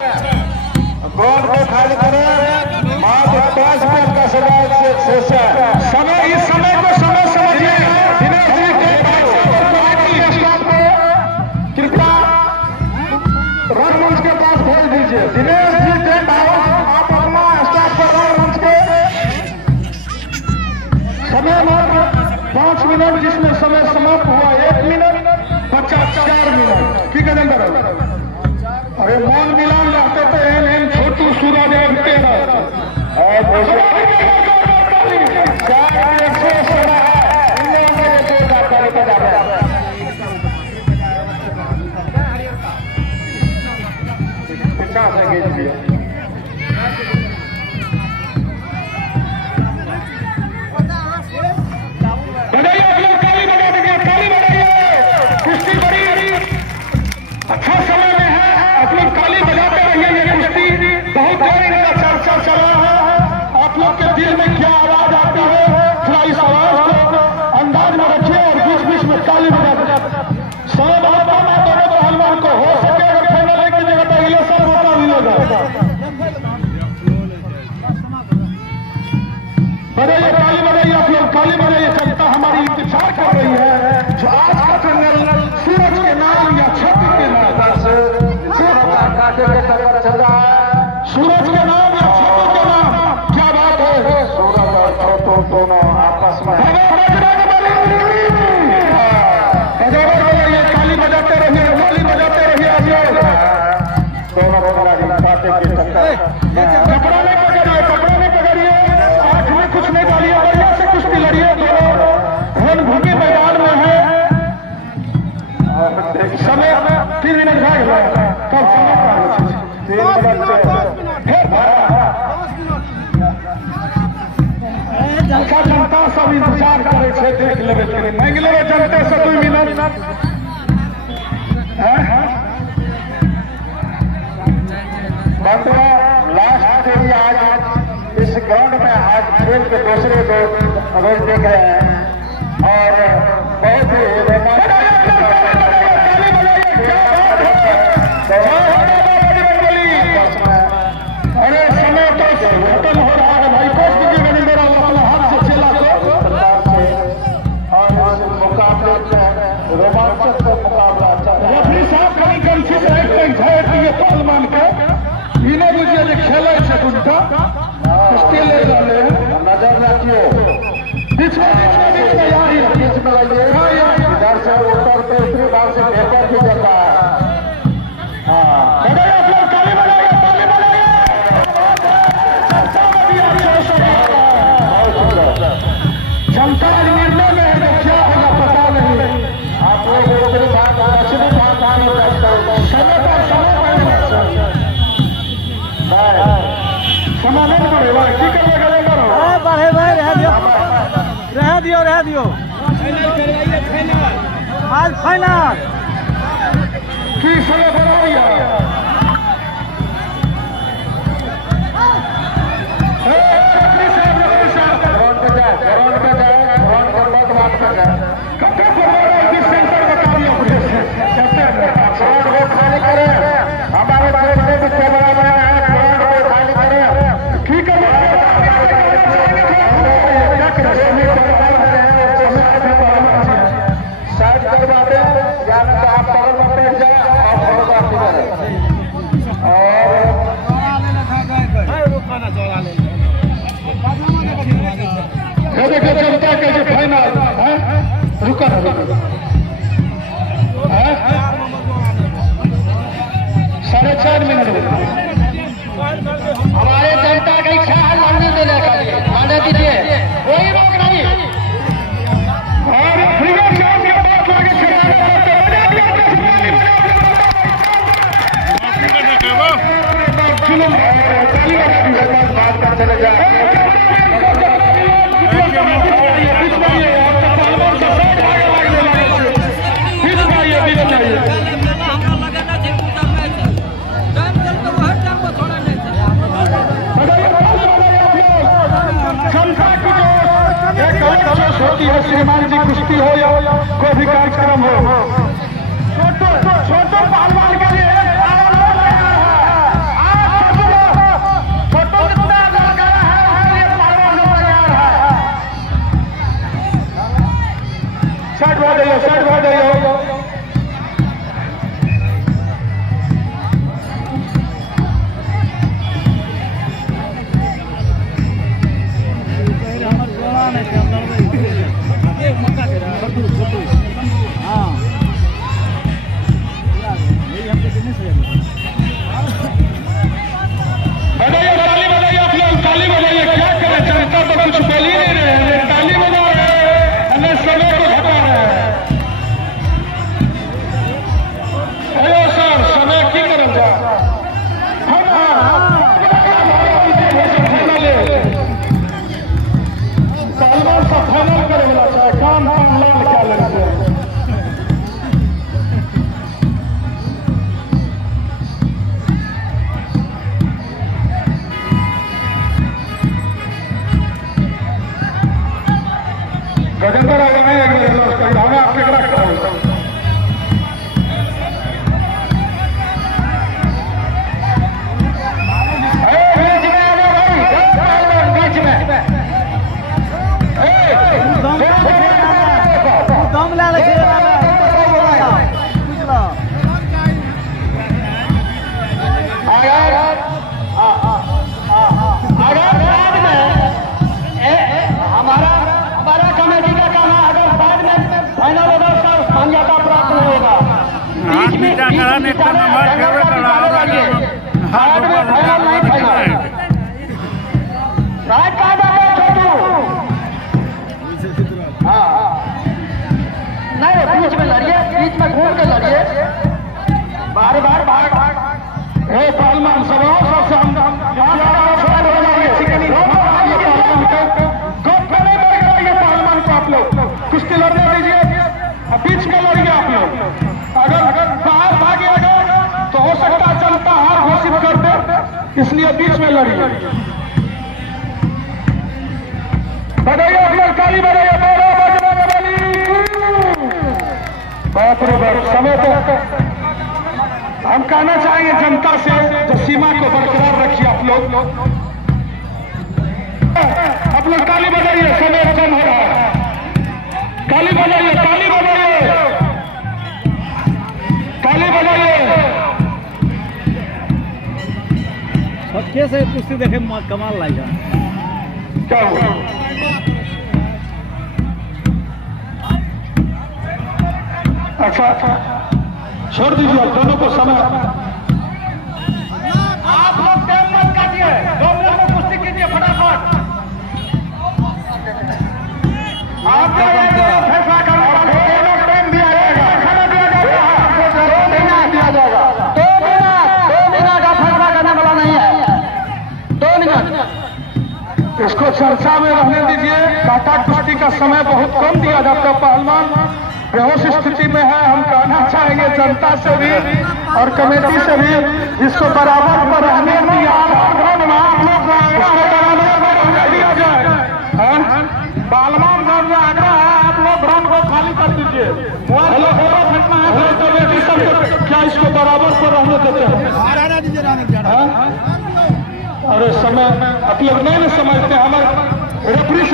Ground को खाली करें। मात्र 5 मिनट का समय शेष है। समय इस समय को समय समझिए। दिनेश जी के कृपया रन मंच के पास भेज दीजिए। दिनेश जी टेंट हाउस आप अपना स्टाफ पर रन मंच के समय मात्र 5 मिनट, जिसमें समय समाप्त हुआ 1 मिनट 4 मिनट की कदम करो। अरे मौन मिलान रहते तो एन छोटू सूरज देखते अच्छा समय में है। आप लोग ताली बजाते रहिए। ये कुश्ती बहुत देर का चर्चा चल रहा है। आप लोग के दिल में क्या आवाज आती है, थोड़ा इस आवाज को अंदाज में रखिए और बीच बीच में ताली बजाते। समय बहुत कम है। दोनों पहलवान को हो सके अगर फाइनल की जगह पर ये सब मौका मिलेगा। बजाइए ताली बजाइए, आप लोग ताली बजाइए। जनता हमारी इंतजार कर रही है। जो आज का फाइनल सूरज के नाम या छत्र के नाम, सूरज के नाम या छत्र के नाम, क्या बात है। सूरज और छोटू दोनों आपस में ताली बजाते रहिए, ताली बजाते रहिए। दोनों कपड़ा नहीं पकड़िए, कपड़ा नहीं पकड़िए, आंख में कुछ नहीं डालिए, बढ़िया से कुश्ती लड़िए। दोनों रणभूमि मैदान में है। समय 3 मिनट भाग गया। कब जनता सब इंतजार करे छे, देख लेवे। मांग लेवे जनता से 2 मिनट। लास्ट डेरी आज इस ग्राउंड में आज खेल के दूसरे रोज देख रहे हैं और बहुत ही अरे समय तो खत्म हो रहा है भाई। कोच दीजिएगा नहीं मेरा अपना हाथ से चला और मुकाबले में रोमांचक मुकाबला रेफरी साहब कहीं कहीं है पहलवान के इन्हें बुझिए जो खेले से उनका कुश्ती ले रहे हैं। नजर रखिए बीच में इधर से उत्तर पे इतनी बार से पेपर भी देता है। जनता निर्णय में है, क्या होगा पता नहीं। आप लोग समाधान करेगा की करेगा बढ़े भाई रह दियो आज फाइनल की समय बना दिया। हमारे खाली करें ठीक है। साइड करवा दें या तो आप पकड़ में बैठ जाए और देखिए जनता के जो फाइनल है रुका साढ़े 4 मिनट हमारे जनता की इच्छा है लड़ने देने का आने दीजिए, कोई रोक नहीं। बात कर चले जाए होती है। श्रीमान जी कुश्ती हो या कोई भी कार्यक्रम हो, छोटो पहलवान के लिए कारण एक नंबर खेल करा हाथ में फाइनल नहीं फाइनल राइट का बाबा छोटू हाँ नहीं बीच में लड़िए बीच में घूम के लड़िए बार बार बार हे पहलवान सवाल सबसे हम पहलवान को आप लोग कुश्ती लड़ने दीजिए बीच में लड़िए आप लोग अगर बाहर भागिएगा तो हो सकता है जनता हार घोषित कर दे इसलिए बीच में लड़िए बधाइए आप लोग ताली बजाइए बाप रे बाप समय तो हम कहना चाहेंगे जनता से जो सीमा को बरकरार रखिए आप लोग ताली बजाइए समय कम हो रहा है ताली बजाइए ताली बजाइए ताली बजाइए सबके से कुश्ती देखे कमाल लाएगा क्या हुआ अच्छा छोड़ दीजिए दोनों को समय आप लोग टाइम मत काटिए 2 मिनट में कुश्ती कीजिए फटाफट आप फैसला करो टाइम दिया जाएगा खाना दिया जाएगा दिया जाएगा 2 मिनट का फैसला करने वाला नहीं है 2 मिनट इसको चर्चा में रहने दीजिए काटा कुश्ती का समय बहुत कम दिया जाता है पहलवान बेहोश स्थिति में है हम कहना चाहेंगे जनता से भी और कमेटी से भी जिसको बराबर पर रहने दिया दिया जाए बालवान ग्राउंड में आग्रह है आप लोग ग्राउंड को खाली कर दीजिए क्या इसको बराबर पर रहने देते हैं अरे समय आप लोग नहीं समझते हमारे रेफरी